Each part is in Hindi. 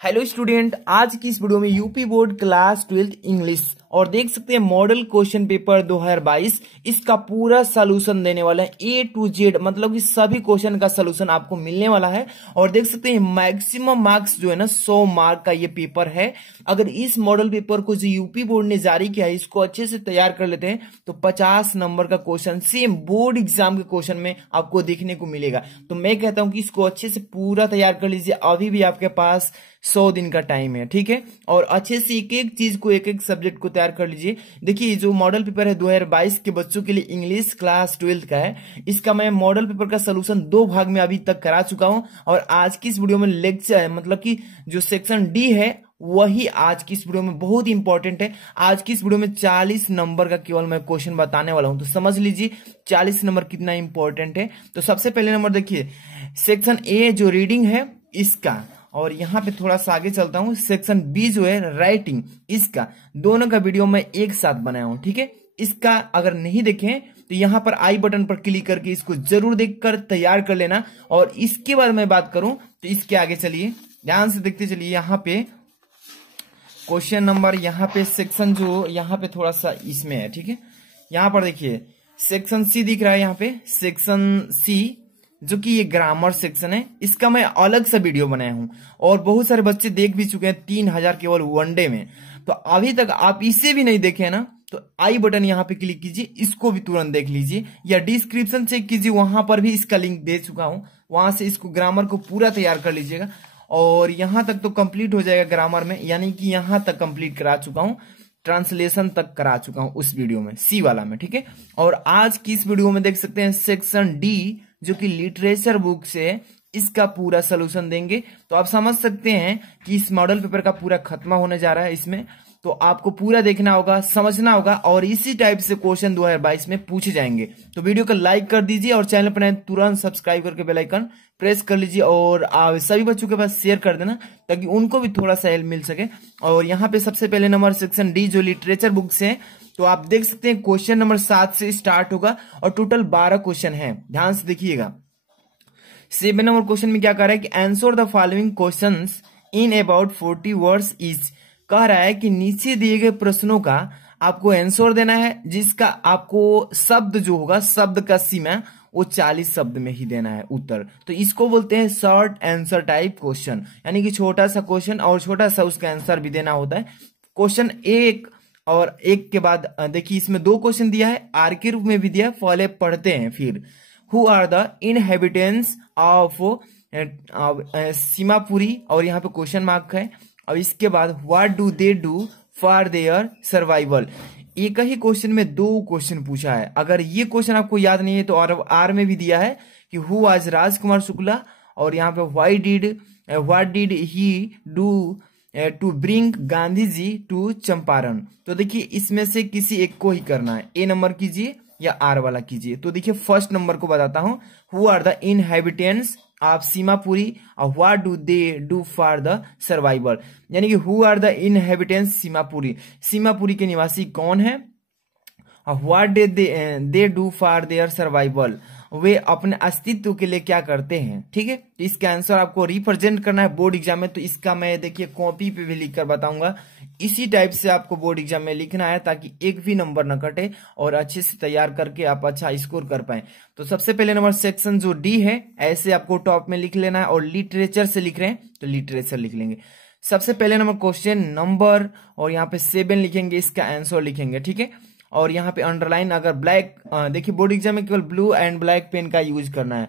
हेलो स्टूडेंट, आज की इस वीडियो में यूपी बोर्ड क्लास 12 इंग्लिश और देख सकते हैं मॉडल क्वेश्चन पेपर 2022 इसका पूरा सलूशन देने वाला है ए टू जेड, मतलब कि सभी क्वेश्चन का सलूशन आपको मिलने वाला है। और देख सकते हैं मैक्सिमम मार्क्स जो है ना 100 मार्क का ये पेपर है। अगर इस मॉडल पेपर को जो यूपी बोर्ड ने जारी किया है इसको अच्छे से तैयार कर लेते हैं तो 50 नंबर का क्वेश्चन सेम बोर्ड एग्जाम के क्वेश्चन में आपको देखने को मिलेगा। तो मैं कहता हूं कि इसको अच्छे से पूरा तैयार कर लीजिए, अभी भी आपके पास 100 दिन का टाइम है, ठीक है। और अच्छे से एक एक चीज को, एक एक सब्जेक्ट को तैयार कर लीजिए। देखिए जो मॉडल पेपर है 2022 के बच्चों के लिए इंग्लिश क्लास 12 का है, इसका मैं मॉडल पेपर का सलूशन 2 भाग में अभी तक करा चुका हूं। और आज की इस वीडियो में लेक्चर है, मतलब कि जो सेक्शन डी है वही आज की इस वीडियो में बहुत इंपॉर्टेंट है। आज की इस वीडियो में 40 नंबर का केवल मैं क्वेश्चन बताने वाला हूं, तो समझ लीजिए 40 नंबर कितना इंपॉर्टेंट है। तो सबसे पहले नंबर देखिए, सेक्शन ए जो रीडिंग है इसका, और यहां पे थोड़ा सा आगे चलता हूं, सेक्शन बी जो है राइटिंग, इसका दोनों का वीडियो मैं एक साथ बनाया हूं, ठीक है। इसका अगर नहीं देखें तो यहां पर आई बटन पर क्लिक करके इसको जरूर देखकर तैयार कर लेना। और इसके बाद मैं बात करूं तो इसके आगे चलिए, ध्यान से देखते चलिए। यहां पे क्वेश्चन नंबर, यहाँ पे सेक्शन जो यहाँ पे थोड़ा सा इसमें है, ठीक है। यहाँ पर देखिए सेक्शन सी दिख रहा है, यहाँ पे सेक्शन सी जो कि ये ग्रामर सेक्शन है, इसका मैं अलग से वीडियो बनाया हूं और बहुत सारे बच्चे देख भी चुके हैं 3000 केवल वनडे में। तो अभी तक आप इसे भी नहीं देखे ना तो आई बटन यहाँ पे क्लिक कीजिए, इसको भी तुरंत देख लीजिए, या डिस्क्रिप्शन चेक कीजिए, वहां पर भी इसका लिंक दे चुका हूं, वहां से इसको ग्रामर को पूरा तैयार कर लीजिएगा। और यहां तक तो कंप्लीट हो जाएगा ग्रामर में, यानी कि यहां तक कंप्लीट करा चुका हूं, ट्रांसलेशन तक करा चुका हूं उस वीडियो में, सी वाला में, ठीक है। और आज की इस वीडियो में देख सकते हैं सेक्शन डी जो कि लिटरेचर बुक से, इसका पूरा सलूशन देंगे। तो आप समझ सकते हैं कि इस मॉडल पेपर का पूरा खत्मा होने जा रहा है इसमें, तो आपको पूरा देखना होगा, समझना होगा, और इसी टाइप से क्वेश्चन 2022 में पूछे जाएंगे। तो वीडियो को लाइक कर दीजिए और चैनल पर तुरंत सब्सक्राइब करके बेल आइकन प्रेस कर लीजिए और सभी बच्चों के पास शेयर कर देना ताकि उनको भी थोड़ा सा हेल्प मिल सके। और यहाँ पे सबसे पहले नंबर सेक्शन डी जो लिटरेचर बुक से, तो आप देख सकते हैं क्वेश्चन नंबर 7 से स्टार्ट होगा और टोटल 12 क्वेश्चन है, ध्यान से देखिएगा। 7 नंबर क्वेश्चन में क्या कह रहा है कि answer the following questions in about 40 words is, कह रहा है कि नीचे दिए गए प्रश्नों का आपको आंसर देना है, जिसका आपको शब्द जो होगा, शब्द का सीमा वो 40 शब्द में ही देना है उत्तर। तो इसको बोलते हैं शॉर्ट आंसर टाइप क्वेश्चन, यानी कि छोटा सा क्वेश्चन और छोटा सा उसका आंसर भी देना होता है। क्वेश्चन एक और एक के बाद देखिए इसमें 2 क्वेश्चन दिया है, आर के रूप में भी दिया है, पहले पढ़ते हैं फिर। Who are the inhabitants of Seemapuri, और यहाँ पे क्वेश्चन मार्क है। और इसके बाद what do they do for their survival. एक ही क्वेश्चन में 2 क्वेश्चन पूछा है। अगर ये क्वेश्चन आपको याद नहीं है तो आर में भी दिया है कि हु आज राजकुमार शुक्ला, और यहाँ पे what did he do to bring Gandhi ji to Champaran. तो देखिए इसमें से किसी एक को ही करना है, ए नंबर कीजिए या आर वाला कीजिए। तो देखिए फर्स्ट नंबर को बताता हूं, who are the inhabitants of Seemapuri और what do they do for the survival, यानी कि who are the inhabitants Seemapuri, Seemapuri के निवासी कौन है, और what they do for their survival, वे अपने अस्तित्व के लिए क्या करते हैं, ठीक है। तो इसका आंसर आपको रिप्रेजेंट करना है बोर्ड एग्जाम में। तो इसका मैं देखिए कॉपी पे भी लिख कर बताऊंगा, इसी टाइप से आपको बोर्ड एग्जाम में लिखना है ताकि एक भी नंबर न कटे और अच्छे से तैयार करके आप अच्छा स्कोर कर पाए। तो सबसे पहले नंबर सेक्शन जो डी है ऐसे आपको टॉप में लिख लेना है, और लिटरेचर से लिख रहे हैं तो लिटरेचर लिख लेंगे। सबसे पहले नंबर क्वेश्चन नंबर, और यहाँ पे 7 लिखेंगे, इसका आंसर लिखेंगे, ठीक है। और यहाँ पे अंडरलाइन, अगर ब्लैक, देखिए बोर्ड एग्जाम में केवल ब्लू एंड ब्लैक पेन का यूज करना है,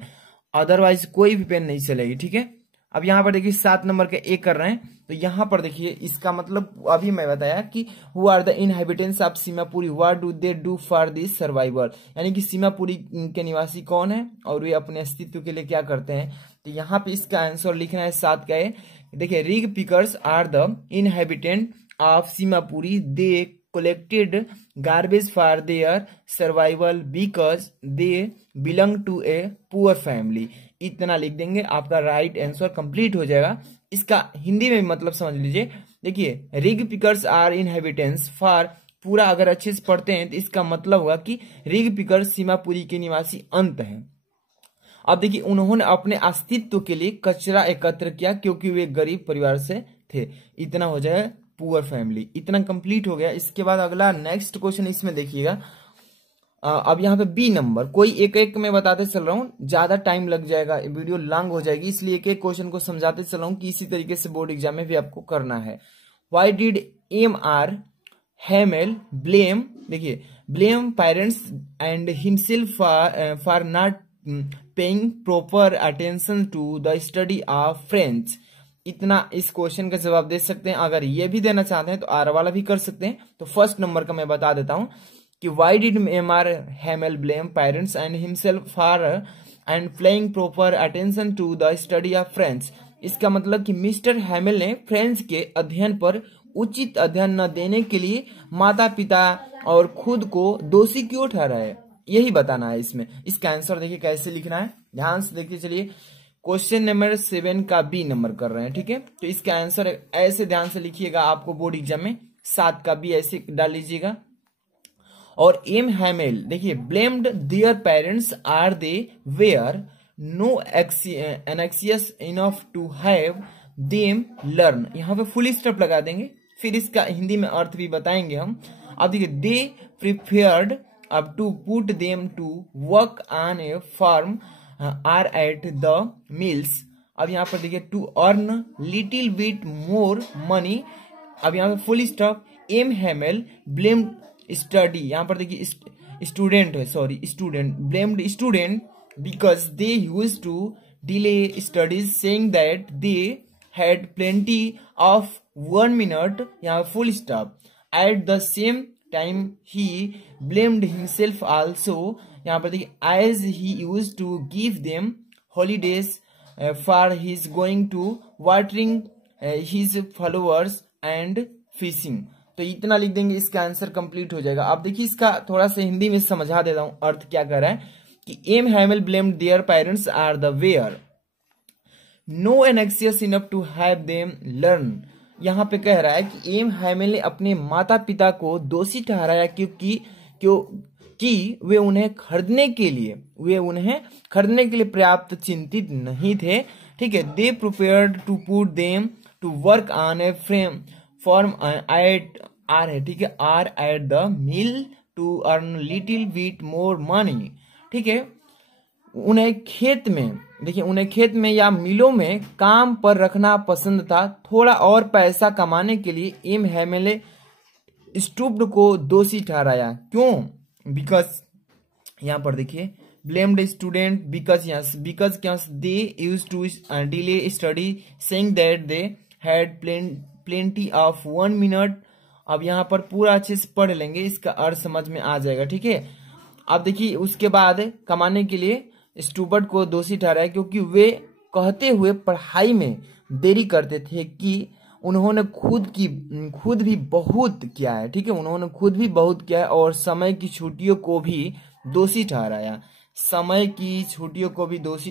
अदरवाइज कोई भी पेन नहीं चलेगी, ठीक है। अब यहाँ पर देखिए 7 नंबर के ए कर रहे हैं, तो यहाँ पर देखिए इसका मतलब अभी मैं बताया कि who are the inhabitants of Seemapuri, what do they do for this survival, यानी कि सीमापुरी के निवासी कौन है और वे अपने अस्तित्व के लिए क्या करते हैं। तो यहाँ पे इसका आंसर लिखना है 7 का ए। देखिए rag pickers are the inhabitant of Seemapuri, they collected garbage for their survival because they belong to a poor family। इतना लिख देंगे, आपका राइट आंसर कंप्लीट हो जाएगा। इसका हिंदी में मतलब समझ लीजिए, देखिए rag pickers are inhabitants for, पूरा अगर अच्छे से पढ़ते हैं तो इसका मतलब होगा कि रिग पिकर्स सीमापुरी के निवासी अंत हैं। अब देखिए, उन्होंने अपने अस्तित्व के लिए कचरा एकत्र किया क्योंकि वे गरीब परिवार से थे। इतना हो जाए पुअर फैमिली, इतना कंप्लीट हो गया। इसके बाद अगला नेक्स्ट क्वेश्चन इसमें देखिएगा। अब यहाँ पे बी नंबर, कोई एक एक में बताते चल रहा हूँ, ज्यादा टाइम लग जाएगा, वीडियो लॉन्ग हो जाएगी, इसलिए एक एक क्वेश्चन को समझाते चल रहा हूँ कि इसी तरीके से बोर्ड एग्जाम में भी आपको करना है। Why did M.R. Hamel blame, देखिए, blame parents and himself for not paying proper attention to the study of French। इतना इस क्वेश्चन का जवाब दे सकते हैं। अगर ये भी देना चाहते हैं तो आर वाला भी कर सकते हैं। तो फर्स्ट नंबर का मैं बता देता हूं कि why did M.R. Hamel blame parents and himself for and paying proper attention to the study of French। इसका मतलब कि मिस्टर हैमिल ने फ्रेंच के अध्ययन पर उचित अध्ययन न देने के लिए माता पिता और खुद को दोषी क्यों ठहराया, यही बताना है इसमें। इसका आंसर देखिए कैसे लिखना है, ध्यान से देखिए। चलिए, क्वेश्चन नंबर 7 का बी नंबर कर रहे हैं, ठीक है। तो इसका आंसर ऐसे ध्यान से लिखिएगा, आपको बोर्ड एग्जाम में 7 का बी ऐसे डाल लीजिएगा। और M. Hamel, देखिए, blamed their parents are they were no anxious enough to have them learn, यहाँ पे फुल स्टॉप लगा देंगे, फिर इसका हिंदी में अर्थ भी बताएंगे हम। अब देखिए, दे प्रिफेयर्ड अब to put them to work on a farm or at the mills. अब यहाँ पर देखिए, to earn little bit more money. अब यहाँ पे full stop. M. Hamel blamed study, यहाँ पर देखिए स्टूडेंट है, sorry student, blamed student because they use to delay studies saying that they had plenty of 1 minute, यहाँ full stop. At the same time he blamed himself also, यहाँ पर देखिए, as he use to give them holidays for his going to watering his followers and fishing. तो इतना लिख देंगे, इसका आंसर कंप्लीट हो जाएगा। अब देखिए, इसका थोड़ा सा हिंदी में समझा देता हूं अर्थ क्या कर रहा है कि M. Hamel blamed their parents are the where no anxious enough to have them learn। यहाँ पे कह रहा है कि M. Hamel ने अपने माता पिता को दोषी ठहराया क्योंकि वे उन्हें खरीदने के लिए पर्याप्त चिंतित नहीं थे, ठीक है। They prepared to put them to work on a frame form at or है, ठीक है, or at the mill to earn little bit more money, ठीक है। उन्हें खेत में या मिलों में काम पर रखना पसंद था, थोड़ा और पैसा कमाने के लिए M. Hamel ने स्टूप्ड को दोषी ठहराया। क्यों? बिकॉज यहाँ पर देखिए, blamed student because they use to delay study saying that they had plenty of 1 minute. अब यहाँ पर पूरा अच्छे से पढ़ लेंगे, इसका अर्थ समझ में आ जाएगा, ठीक है। अब देखिए, उसके बाद कमाने के लिए स्टूपिड को दोषी ठहराया क्योंकि वे कहते हुए पढ़ाई में देरी करते थे कि उन्होंने खुद भी बहुत किया है, ठीक है, उन्होंने खुद भी बहुत किया है। और समय की छुट्टियों को भी दोषी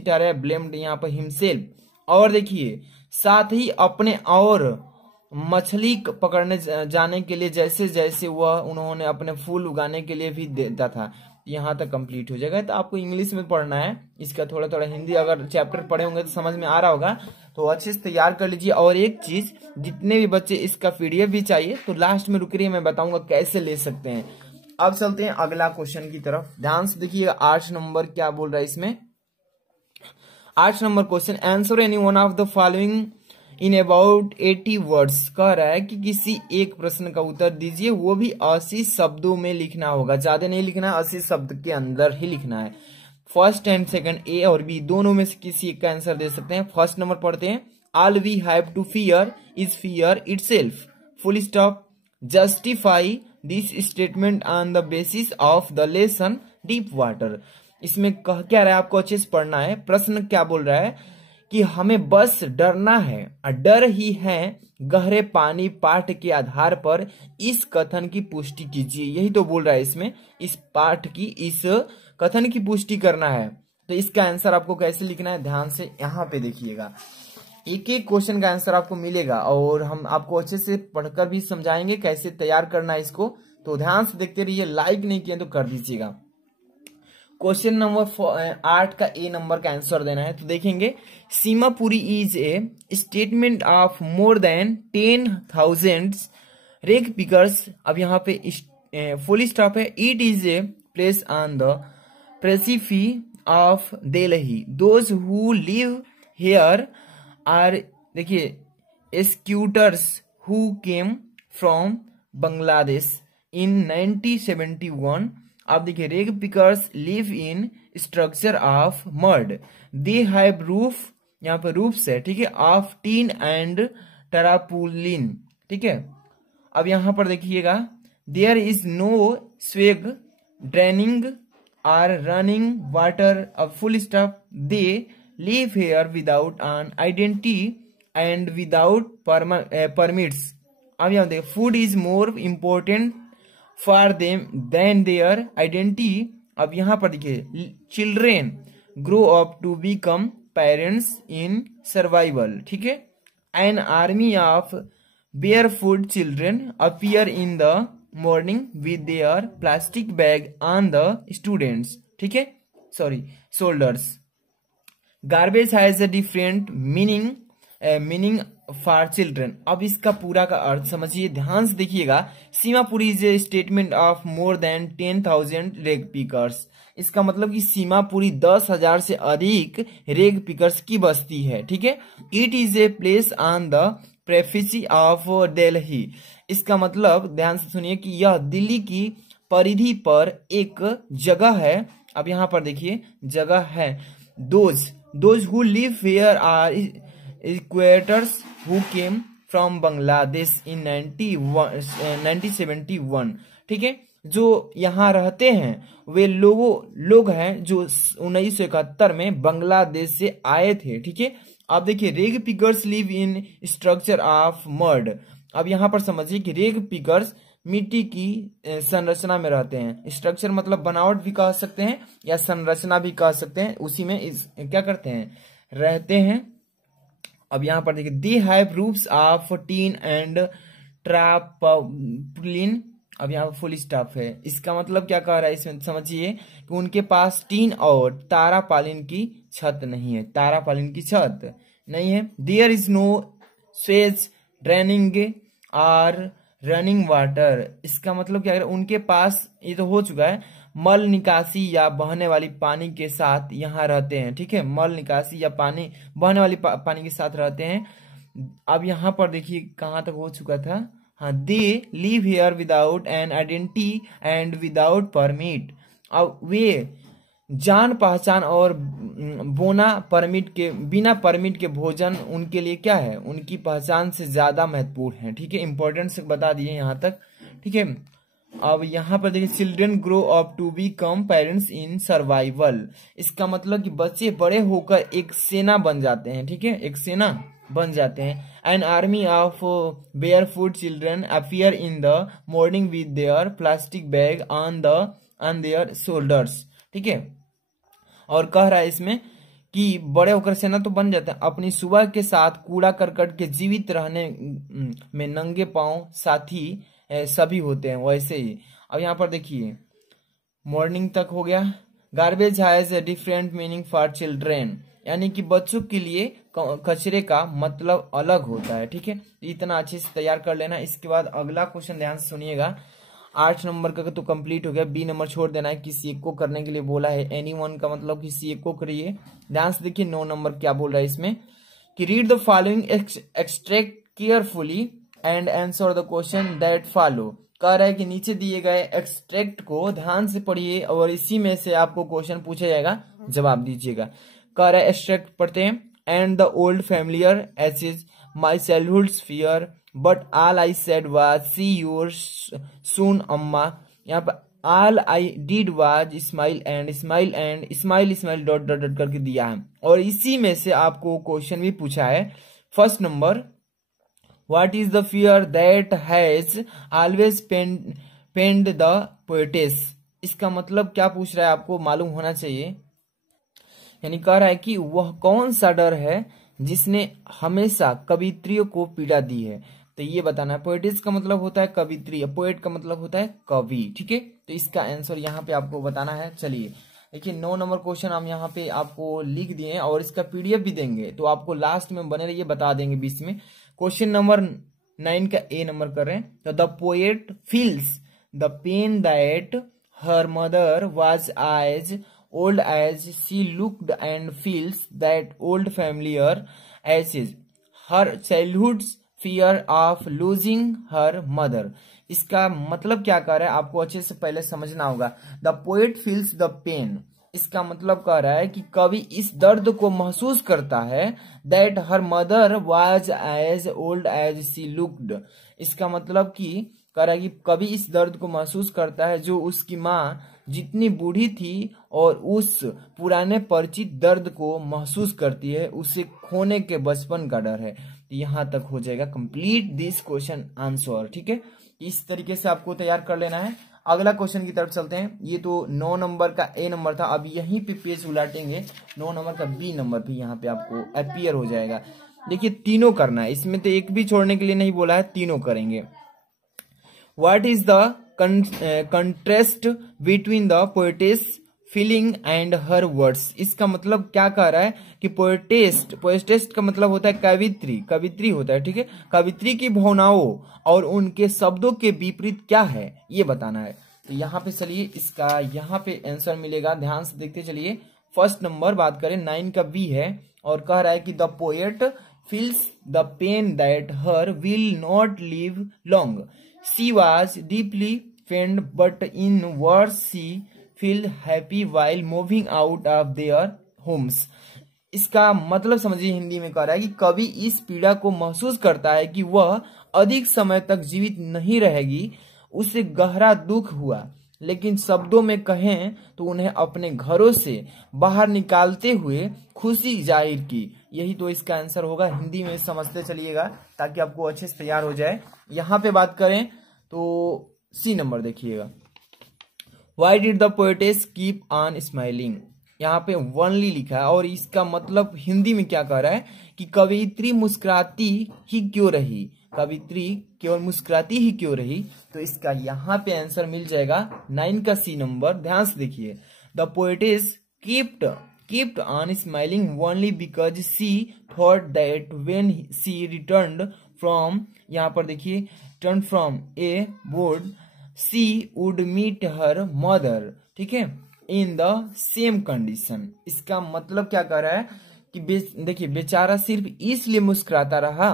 ठहराया, ब्लेम्ड यहाँ पर हिमसेल्फ। और देखिए, साथ ही अपने और मछली पकड़ने जाने के लिए जैसे उन्होंने अपने फूल उगाने के लिए भी देता था। यहाँ तक कंप्लीट हो जाएगा। तो आपको इंग्लिश में पढ़ना है, इसका थोड़ा थोड़ा हिंदी अगर चैप्टर पढ़े होंगे तो समझ में आ रहा होगा, तो अच्छे से तैयार कर लीजिए। और एक चीज, जितने भी बच्चे इसका PDF भी चाहिए तो लास्ट में रुकिए, मैं बताऊंगा कैसे ले सकते हैं। अब चलते हैं अगला क्वेश्चन की तरफ, ध्यान से देखिए। 8 नंबर क्या बोल रहा है इसमें। 8 number question, answer any one of the following in about 80 words. कह रहा है कि किसी एक प्रश्न का उत्तर दीजिए, वो भी 80 शब्दों में लिखना होगा, ज्यादा नहीं लिखना है, 80 शब्द के अंदर ही लिखना है। फर्स्ट एंड सेकंड, ए और बी दोनों में से किसी एक का आंसर दे सकते हैं। फर्स्ट नंबर पढ़ते हैं, all we have to fear is fear itself, full stop. Justify this statement on the basis of the lesson deep water. इसमें कह क्या रहा है, आपको अच्छे से पढ़ना है। प्रश्न क्या बोल रहा है कि हमें बस डरना है, डर ही है गहरे पानी। पाठ के आधार पर इस कथन की पुष्टि कीजिए, यही तो बोल रहा है इसमें। इस कथन की पुष्टि करना है। तो इसका आंसर आपको कैसे लिखना है, ध्यान से यहाँ पे देखिएगा। एक एक क्वेश्चन का आंसर आपको मिलेगा और हम आपको अच्छे से पढ़कर भी समझाएंगे कैसे तैयार करना है इसको। तो ध्यान से देखते रहिए, लाइक नहीं किए तो कर दीजिएगा। क्वेश्चन नंबर 8 का ए नंबर का आंसर देना है। तो देखेंगे, Seemapuri is a statement of more than 10,000 rag pickers. अब यहाँ पे फुल स्टॉप है। It is a place on the periphery of Delhi. Those who live here are, देखिए, squatters who came from Bangladesh in 1971। आप देखिए, rag pickers live in structure of mud. They have roof, यहाँ पे रूफ्स है, ठीक है, ऑफ टीन एंड टरापुलिन, ठीक है। अब यहाँ पर देखिएगा, there is no sewage drainage or running water. अब full stop. They live here without an identity and without permits. अब यहाँ देखिए, food is more important for them than their identity. अब यहाँ पर देखिए, children grow up to become parents in survival, ठीक है। An army of barefoot children appear in the morning with their plastic bag on the students, ठीक है, sorry, shoulders. Garbage has a different meaning for children. अब इसका पूरा का अर्थ समझिए, ध्यान से देखिएगा। Seemapuri is a statement of more than 10,000 rag pickers. इसका मतलब कि सीमापुरी 10,000 से अधिक रेग पिकर्स की बस्ती है, ठीक है। It is a place on the periphery of Delhi. इसका मतलब, ध्यान से सुनिए, कि यह दिल्ली की परिधि पर एक जगह है। अब यहाँ पर देखिए, जगह है। Those who live here are squatters who came from Bangladesh in 1971, ठीक है। जो यहाँ रहते हैं वे लोग हैं जो 1971 में बांग्लादेश से आए थे, ठीक है। अब देखिए, rag pickers live in structure of mud. अब यहाँ पर समझिए कि रेग पिकर्स मिट्टी की संरचना में रहते हैं। स्ट्रक्चर मतलब बनावट भी कह सकते हैं या संरचना भी कह सकते हैं, उसी में क्या करते हैं, रहते हैं। अब यहाँ पर देखिए, they have roofs of tin and tarpaulin. अब यहाँ फुल स्टॉप है। इसका मतलब क्या कह रहा है इसमें समझिए, कि उनके पास टीन और तारापालिन की छत नहीं है। तारापालिन की छत नहीं है। There is no sewage draining और रनिंग वाटर। इसका मतलब क्या है, उनके पास, ये तो हो चुका है, मल निकासी या बहने वाली पानी के साथ यहाँ रहते हैं, ठीक है। मल निकासी या पानी बहने वाली पानी के साथ रहते हैं। अब यहाँ पर देखिए, कहाँ तक हो चुका था, हाँ, दे live here without an identity and without permit. अब वे जान पहचान और बिना परमिट के भोजन उनके लिए क्या है, उनकी पहचान से ज्यादा महत्वपूर्ण है, ठीक है। इंपॉर्टेंट से बता दिए यहाँ तक, ठीक है। अब यहाँ पर देखिए, children grow up to become parents in survival. इसका मतलब कि बच्चे बड़े होकर एक सेना बन जाते हैं, ठीक है, एक सेना बन जाते हैं। N army of barefoot children appear in the morning with their plastic bag on their shoulders, ठीक है। और कह रहा है इसमें कि बड़े होकर सेना तो बन जाते हैं, अपनी सुबह के साथ कूड़ा करकट के जीवित रहने में नंगे पांव साथी सभी होते हैं, वैसे ही। अब यहाँ पर देखिए, मॉर्निंग तक हो गया। Garbage has a different meaning for children, यानी कि बच्चों के लिए कचरे का मतलब अलग होता है, ठीक है। इतना अच्छे से तैयार कर लेना। इसके बाद अगला क्वेश्चन ध्यान से सुनिएगा। 8 नंबर का तो कंप्लीट हो गया। बी नंबर छोड़ देना है, किसी एक को करने के लिए बोला है। एनीवन का मतलब किसी एक को करिए। ध्यान से देखिए 9 नंबर क्या बोल रहा है इसमें, कि read the following extract carefully and answer the question that follow. कह रहा है कि नीचे दिए गए एक्सट्रैक्ट को ध्यान से पढ़िए और इसी में से आपको क्वेश्चन पूछा जाएगा, जवाब दीजिएगा। कह रहा है, एक्सट्रैक्ट पढ़ते हैं। And the old familiar ache is my childhood fear but all I said was see you soon Amma. यहाँ पर all I did was smile and smile dot dot dot करके दिया है। और इसी में से आपको क्वेश्चन भी पूछा है। First number, what is the fear that has always pained the poetess. इसका मतलब क्या पूछ रहा है आपको मालूम होना चाहिए। यानी कह रहा है कि वह कौन सा डर है जिसने हमेशा कवित्रियों को पीड़ा दी है, तो ये बताना है। पोएटिस का मतलब होता है कवित्री, पोएट का मतलब होता है कवि, ठीक है। तो इसका आंसर यहाँ पे आपको बताना है। चलिए देखिए 9 नंबर क्वेश्चन हम यहाँ पे आपको लिख दिए हैं और इसका पीडीएफ भी देंगे, तो आपको लास्ट में बने रहिए, बता देंगे बीच में। क्वेश्चन नंबर 9 का ए नंबर कर रहे हैं। तो the poet feels the pain that her mother was as old as she looked and feels that old familiar aches her childhood fear of losing her mother. इसका मतलब क्या कह रहा है आपको अच्छे से पहले समझना होगा। The poet feels the pain, इसका मतलब कह रहा है कि कवि इस दर्द को महसूस करता है। That her mother was as old as she looked, इसका मतलब कि कह रहा है कि कवि इस दर्द को महसूस करता है जो उसकी माँ जितनी बूढ़ी थी और उस पुराने परिचित दर्द को महसूस करती है, उसे खोने के बचपन का डर है। तो यहाँ तक हो जाएगा कंप्लीट दिस क्वेश्चन आंसर। ठीक है, इस तरीके से आपको तैयार कर लेना है। अगला क्वेश्चन की तरफ चलते हैं। ये तो 9 नंबर का ए नंबर था, अब यहीं पे पेज उलाटेंगे 9 नंबर का बी नंबर भी यहाँ पे आपको अपीयर हो जाएगा। देखिए तीनों करना है, इसमें तो एक भी छोड़ने के लिए नहीं बोला है, तीनों करेंगे। What is the contrast between the poetess feeling and her words, इसका मतलब क्या कह रहा है कि पोएटेस्ट का मतलब होता है कवित्री होता है। ठीक है, कवित्री की भावनाओं और उनके शब्दों के विपरीत क्या है ये बताना है। तो यहाँ पे चलिए इसका यहाँ पे आंसर मिलेगा, ध्यान से देखते चलिए। फर्स्ट नंबर बात करें 9 का बी है और कह रहा है कि the poet feels the pain that her will not live long, she was deeply pained but in words she feel happy while moving out of their homes. इसका मतलब समझिए हिंदी में कह रहा है कि कवि इस पीड़ा को महसूस करता है कि वह अधिक समय तक जीवित नहीं रहेगी, उसे गहरा दुख हुआ, लेकिन शब्दों में कहें तो उन्हें अपने घरों से बाहर निकालते हुए खुशी जाहिर की। यही तो इसका आंसर होगा, हिंदी में समझते चलिएगा ताकि आपको अच्छे से तैयार हो जाए। यहाँ पे बात करें तो सी नंबर देखिएगा। Why did the poetess keep on smiling? यहाँ पे ओनली लिखा है और इसका मतलब हिंदी में क्या कह रहा है कि कवित्री मुस्कुराती ही क्यों रही, कवित्री केवल मुस्कुराती ही क्यों रही। तो इसका यहाँ पे आंसर मिल जाएगा 9 का सी नंबर। ध्यान से देखिए, the poetess kept on smiling only because she thought that when she returned from, यहाँ पर देखिए turned from a board she would meet her mother, ठीक है, in the same condition। इसका मतलब क्या कर रहा है कि देखिए बेचारा सिर्फ इसलिए मुस्कुराता रहा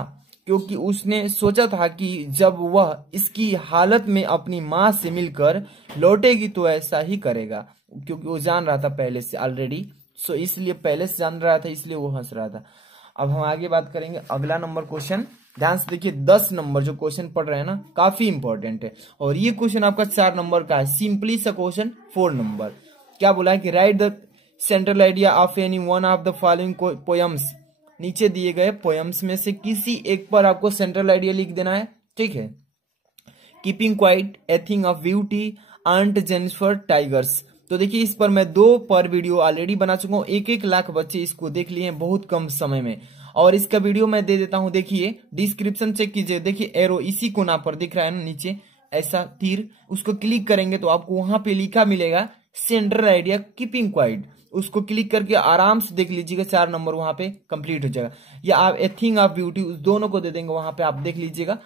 क्योंकि उसने सोचा था कि जब वह इसकी हालत में अपनी माँ से मिलकर लौटेगी तो ऐसा ही करेगा, क्योंकि वो जान रहा था पहले से ऑलरेडी, सो इसलिए पहले से जान रहा था, इसलिए वो हंस रहा था। अब हम आगे बात करेंगे अगला नंबर क्वेश्चन। ध्यान से देखिए 10 नंबर जो क्वेश्चन पढ़ रहे हैं ना काफी इंपॉर्टेंट है और ये क्वेश्चन आपका 4 नंबर का है, सिंपली सा क्वेश्चन 4 नंबर। क्या बोला है कि right the central idea of any one of the following poems, नीचे दिए गए पोएम्स में से किसी एक पर आपको सेंट्रल आइडिया लिख देना है। ठीक है, keeping quiet, a thing of beauty, aunt Jennifer tigers. तो देखिए इस पर मैं 2 पर वीडियो ऑलरेडी बना चुका हूँ, 1-1 लाख बच्चे इसको देख लिए हैं बहुत कम समय में, और इसका वीडियो मैं दे देता हूं, देखिए डिस्क्रिप्शन चेक कीजिए। देखिए एरो इसी कोना पर दिख रहा है ना नीचे ऐसा तीर, उसको क्लिक करेंगे तो आपको वहां पे लिखा मिलेगा सेंट्रल आइडिया कीपिंग क्वाइट, उसको क्लिक करके आराम से देख लीजिएगा 4 नंबर वहां पे कंप्लीट हो जाएगा। या आप ए थिंग ऑफ ब्यूटी उस दोनों को दे देंगे, वहां पे आप देख लीजिएगा,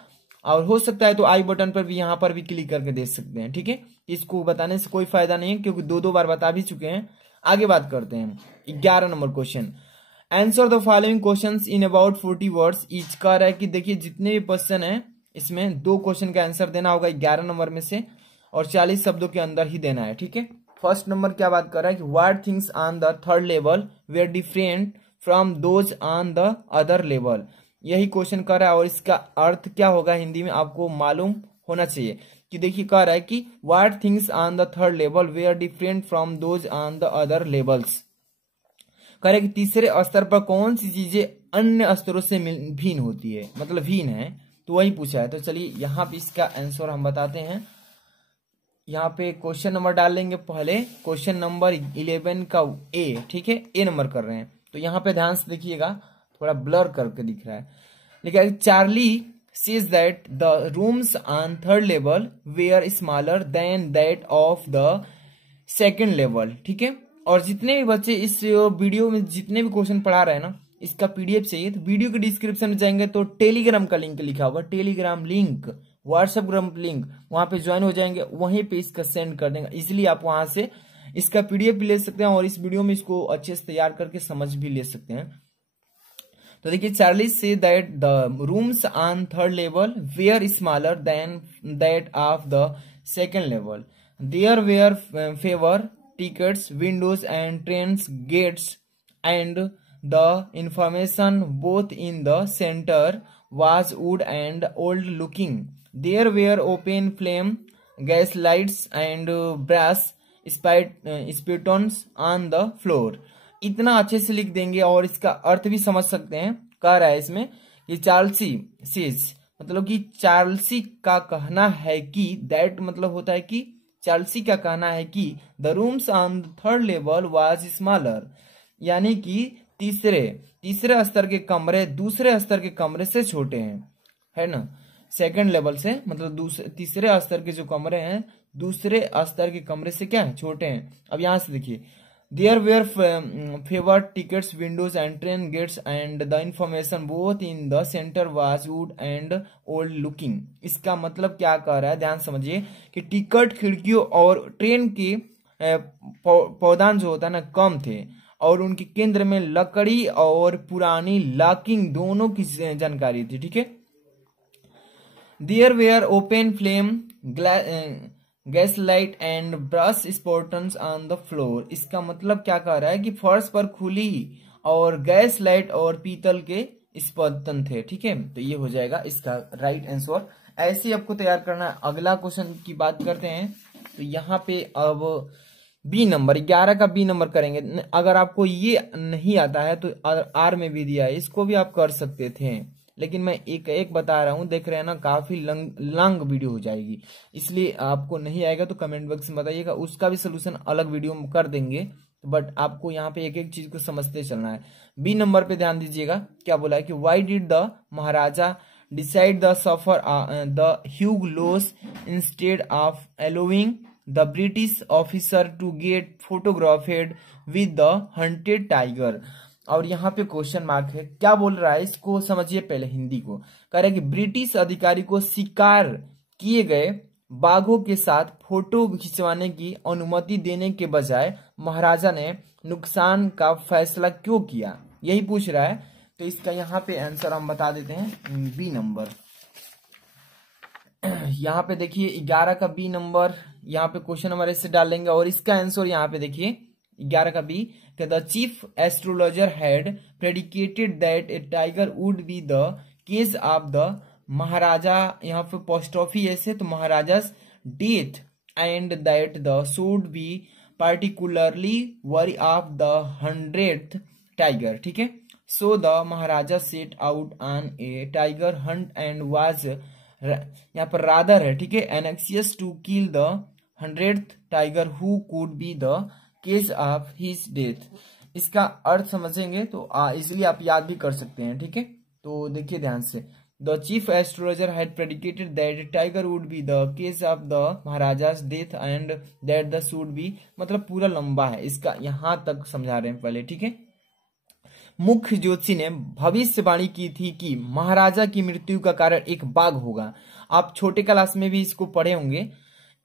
और हो सकता है तो आई बटन पर भी यहाँ पर भी क्लिक करके देख सकते हैं। ठीक है, इसको बताने से कोई फायदा नहीं है क्योंकि 2-2 बार बता भी चुके हैं। आगे बात करते हैं 11 number question. Answer the following questions in about 40 words each. कह रहा है कि देखिए जितने भी क्वेश्चन है इसमें 2 क्वेश्चन का आंसर देना होगा 11 नंबर में से और 40 शब्दों के अंदर ही देना है। ठीक है, फर्स्ट नंबर क्या बात कर रहा है कि what things on the third level were different from those on the other level. यही क्वेश्चन कर रहा है और इसका अर्थ क्या होगा हिंदी में आपको मालूम होना चाहिए कि देखिए कह रहा है कि what things on the third level were different from those on the other levels. कह रहा है कि तीसरे स्तर पर कौन सी चीजें अन्य स्तरों से भिन्न होती है, मतलब भिन्न है, तो वही पूछा है। तो चलिए यहाँ पे इसका आंसर हम बताते हैं। यहाँ पे क्वेश्चन नंबर डाल लेंगे पहले, क्वेश्चन नंबर 11 का ए। ठीक है, ए नंबर कर रहे हैं तो यहाँ पे ध्यान से देखिएगा, थोड़ा ब्लर करके दिख रहा है। लेकिन Charlie says that the rooms on third level were smaller than that of the second level। ठीक है, और जितने भी बच्चे इस वीडियो में जितने भी क्वेश्चन पढ़ा रहे हैं ना, इसका पीडीएफ चाहिए तो वीडियो के डिस्क्रिप्शन में जाएंगे तो टेलीग्राम का लिंक लिखा होगा, Telegram link, WhatsApp group link, वहां पे ज्वाइन हो जाएंगे, वहीं पे इसका सेंड कर देंगे। इसलिए आप वहां से इसका पीडीएफ भी ले सकते हैं और इस वीडियो में इसको अच्छे से तैयार करके समझ भी ले सकते हैं। तो देखिए, Charlie says that the rooms on third level were smaller than that of the second level, there were fewer tickets, windows and trains gates, and the information both in the center was wood and old looking. There were open flame gas lights and brass spitons on the floor. इतना अच्छे से लिख देंगे और इसका अर्थ भी समझ सकते हैं। कह रहा है इसमें कि चार्ल्सी सेज, मतलब कि चार्ल्सी का कहना है कि, दैट मतलब होता है कि चार्ल्सी का कहना है कि the rooms on the third level was smaller, यानी कि तीसरे स्तर के कमरे दूसरे स्तर के कमरे से छोटे हैं, है ना। सेकंड लेवल से मतलब तीसरे स्तर के जो कमरे हैं दूसरे स्तर के कमरे से क्या है, छोटे हैं। अब यहां से देखिए, there were fewer tickets, windows and train gates and the information booth in the centre was wood and old looking. इसका मतलब क्या कह रहा है, ध्यान समझिए कि टिकट, खिड़कियों और ट्रेन के पौधान जो होता है ना कम थे और उनके केंद्र में लकड़ी और पुरानी लॉकिंग दोनों की जानकारी थी, ठीक है। There were open flame gas light and brass spittoons on the floor. इसका मतलब क्या कह रहा है कि फर्श पर खुली और गैस लाइट और पीतल के स्पंदन थे, ठीक है। तो ये हो जाएगा इसका राइट आंसर। ऐसे ही आपको तैयार करना है। अगला क्वेश्चन की बात करते हैं। तो यहाँ पे अब बी नंबर 11 का बी नंबर करेंगे। अगर आपको ये नहीं आता है तो आर में भी दिया है, इसको भी आप कर सकते थे, लेकिन मैं एक एक बता रहा हूँ। देख रहे हैं ना, काफी लंग वीडियो हो जाएगी, इसलिए आपको नहीं आएगा तो कमेंट बॉक्स में बताइएगा, उसका भी सोल्यूशन अलग वीडियो में कर देंगे। बट आपको यहाँ पे एक एक चीज को समझते चलना है। बी नंबर पे ध्यान दीजिएगा, क्या बोला है कि why did the Maharaja decide the suffer the huge loss instead of allowing the British officer to get photographed with the hunted tiger. और यहाँ पे क्वेश्चन मार्क है, क्या बोल रहा है इसको समझिए पहले हिंदी को। कह रहा है कि ब्रिटिश अधिकारी को शिकार किए गए बाघों के साथ फोटो खिंचवाने की अनुमति देने के बजाय महाराजा ने नुकसान का फैसला क्यों किया, यही पूछ रहा है। तो इसका यहाँ पे आंसर हम बता देते हैं, बी नंबर। यहाँ पे देखिए 11 का बी नंबर, यहाँ पे क्वेश्चन नंबर ऐसे डाल देंगे और इसका आंसर यहाँ पे देखिए 11 का B, the chief astrologer had predicted that a tiger would be the cause of the Maharaja, यहाँ पे पोस्टॉफी ऐसे तो Maharaja's death and that the should be particularly wary of the 100th tiger, ठीक है। So the Maharaja set out on a tiger hunt and was, यहाँ पर रादर है, ठीक है, anxious to kill the 100th tiger who could be the cause of his death. इसका अर्थ समझेंगे तो इजिली आप याद भी कर सकते हैं, ठीक है। तो देखिए ध्यान से, the chief astrologer had predicted that tiger would be the cause of the Maharaja's death and that the should be, मतलब पूरा लंबा है, इसका यहां तक समझा रहे हैं पहले, ठीक है। मुख्य ज्योतिषी ने भविष्यवाणी की थी कि महाराजा की मृत्यु का कारण एक बाघ होगा। आप छोटे क्लास में भी इसको पढ़े होंगे।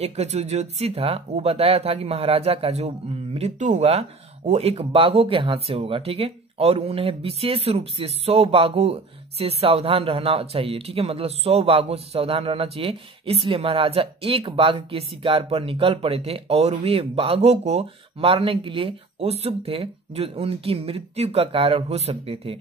एक जो ज्योतिषी था वो बताया था कि महाराजा का जो मृत्यु होगा वो एक बाघों के हाथ से होगा, ठीक है। और उन्हें विशेष रूप से 100 बाघों से सावधान रहना चाहिए, ठीक है, मतलब 100 बाघों से सावधान रहना चाहिए। इसलिए महाराजा एक बाघ के शिकार पर निकल पड़े थे और वे बाघों को मारने के लिए उत्सुक थे जो उनकी मृत्यु का कारण हो सकते थे।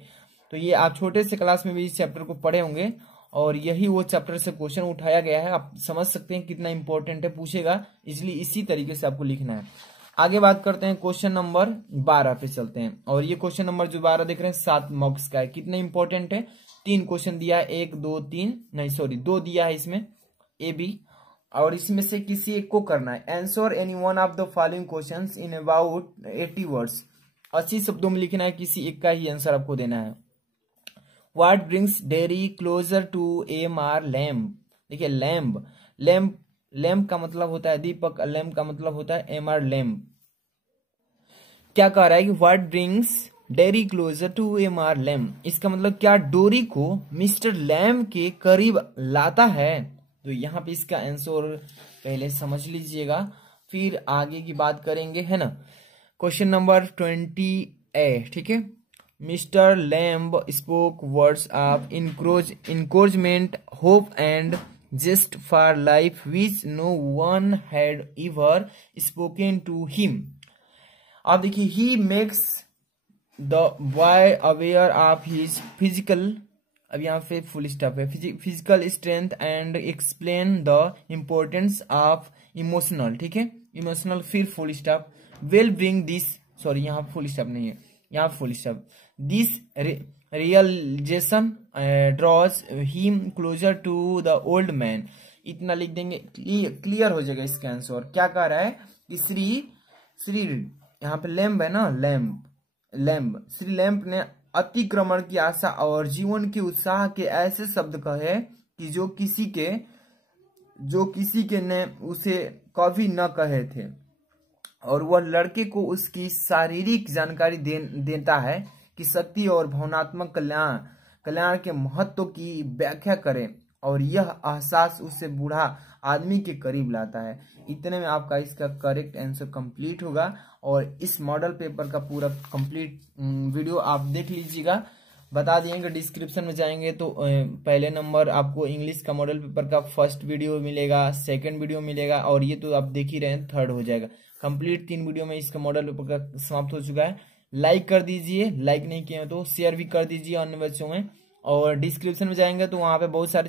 तो ये आप छोटे से क्लास में भी इस चैप्टर को पढ़े होंगे और यही वो चैप्टर से क्वेश्चन उठाया गया है। आप समझ सकते हैं कितना इंपॉर्टेंट है, पूछेगा, इसलिए इसी तरीके से आपको लिखना है। आगे बात करते हैं, क्वेश्चन नंबर 12 पे चलते हैं। और ये क्वेश्चन नंबर जो 12 देख रहे हैं 7 मार्क्स का है। कितना इंपॉर्टेंट है, 3 क्वेश्चन दिया है, 1 2 3 नहीं सॉरी 2 दिया है इसमें, ए बी, और इसमें से किसी एक को करना है। Answer any one of the following questions in about 80 words. 80 शब्दों में लिखना है, किसी एक का ही आंसर आपको देना है। What brings Derry closer to M R. Lamb. देखिए लैम्ब, लैम्ब का मतलब होता है दीपक, लैम्ब का मतलब होता है एम.आर. लैम्ब। क्या कह रहा है कि what brings Derry closer to M R. Lamb, इसका मतलब क्या डोरी को मिस्टर लैम के करीब लाता है। तो यहाँ पे इसका आंसर पहले समझ लीजिएगा, फिर आगे की बात करेंगे, है ना। क्वेश्चन नंबर 20A, ठीक है। Mister lamb spoke words of encouragement, hope and zest for life which no one had ever spoken to him. अब देखिए, he makes the boy aware of his physical, अब यहाँ पे फुल स्टॉप है, physical strength and explain the importance of emotional, ठीक है, इमोशनल, फिर full stop, will bring this, sorry यहाँ फुल स्टॉप नहीं है, यहाँ full stop, this realisation draws him closer to the old man. इतना लिख देंगे, क्लियर हो जाएगा इसका आंसर। क्या कह रहा है कि श्री यहाँ पे लैम्ब है ना, लैम्ब श्री लैम्ब ने अतिक्रमण की आशा और जीवन के उत्साह के ऐसे शब्द कहे कि जो किसी के ने उसे कभी न कहे थे, और वह लड़के को उसकी शारीरिक जानकारी देता है कि शक्ति और भावनात्मक कल्याण के महत्व की व्याख्या करे, और यह एहसास उससे बूढ़ा आदमी के करीब लाता है। इतने में आपका इसका करेक्ट आंसर कंप्लीट होगा, और इस मॉडल पेपर का पूरा कंप्लीट वीडियो आप देख लीजिएगा। बता दिएंगे, डिस्क्रिप्शन में जाएंगे तो पहले नंबर आपको इंग्लिश का मॉडल पेपर का फर्स्ट वीडियो मिलेगा, सेकंड वीडियो मिलेगा, और ये तो आप देख ही रहे हैं, थर्ड हो जाएगा कंप्लीट। 3 वीडियो में इसका मॉडल पेपर का समाप्त हो चुका है। लाइक कर दीजिए, लाइक नहीं किए तो शेयर भी कर दीजिए अन्य बच्चों में, और डिस्क्रिप्शन में जाएंगे तो वहाँ पे बहुत सारे